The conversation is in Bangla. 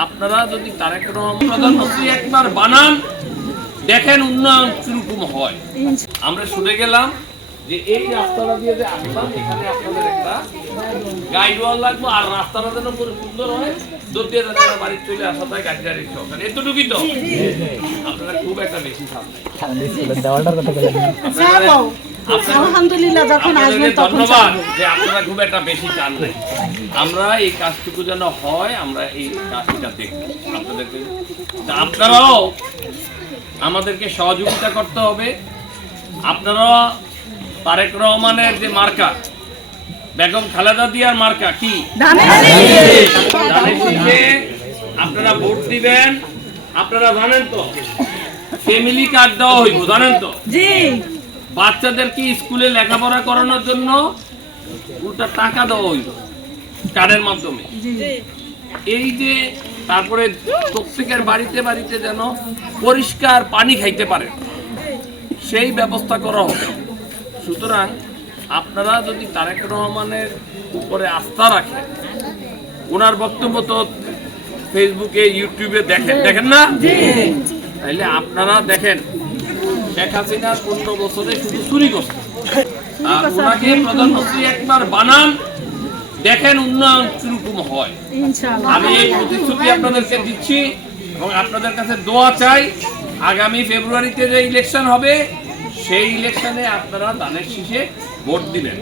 আপনারা যদি তারেক রহমান প্রধানমন্ত্রী একবার বানান, দেখেন উন্নয়ন কিরকম হয়। আমরা শুনে গেলাম যে এই রাস্তাটা দিয়ে যে আসলাম, এখানে আপনাদের একটা গাইডওয়াল লাগবে, আর রাস্তাটা যেন পুরো সুন্দর হয়, দৌড়িয়ে যারা বাড়ি চলে আসা যায় গাড়ি গাড়ি সহকারে, এতটুকুই তো। আপনারা খুব একটা বেশি চান নাই। আলহামদুলিল্লাহ, যখন আসবেন তখন ধন্যবাদ যে আপনারা খুব একটা বেশি চান নাই। আমরা এই কাজটুকু যেন হয়, আমরা এই কাজটা দেখব আপনাদেরকে। আপনারাও আমাদেরকে সহযোগিতা করতে হবে। আপনারা তারেক রহমানের যে মার্কা, বেগম খালেদা জিয়ার মার্কা কি, আপনারা ভোট দিবেন। আপনারা জানেন তো ফ্যামিলি কার্ড দেওয়া হইব, জানেন তো? বাচ্চাদেরকে স্কুলে লেখাপড়া করানোর জন্য উল্টা টাকা দেওয়া হইব কার্ডের মাধ্যমে। এই যে তারপরে প্রত্যেকের বাড়িতে বাড়িতে যেন পরিষ্কার পানি খাইতে পারে, সেই ব্যবস্থা করা হবে। সুতরাং আপনারা যদি তারেক রহমানের উপরে আস্থা রাখেন, ওনার বক্তব্য তো ফেসবুকে ইউটিউবে দেখেন না, তাইলে আপনারা দেখেন শেখ হাসিনা 15 বছরে শুধু চুরি করছে। আর ওনাকে প্রধানমন্ত্রী একবার বানান, দেখেন উন্নয়ন কিরকম হয়। আমি এই প্রতিশ্রুতি আপনাদেরকে দিচ্ছি এবং আপনাদের কাছে দোয়া চাই। আগামী ফেব্রুয়ারিতে যে ইলেকশন হবে, সেই ইলেকশনে আপনারা ধানের শীষে ভোট দিবেন।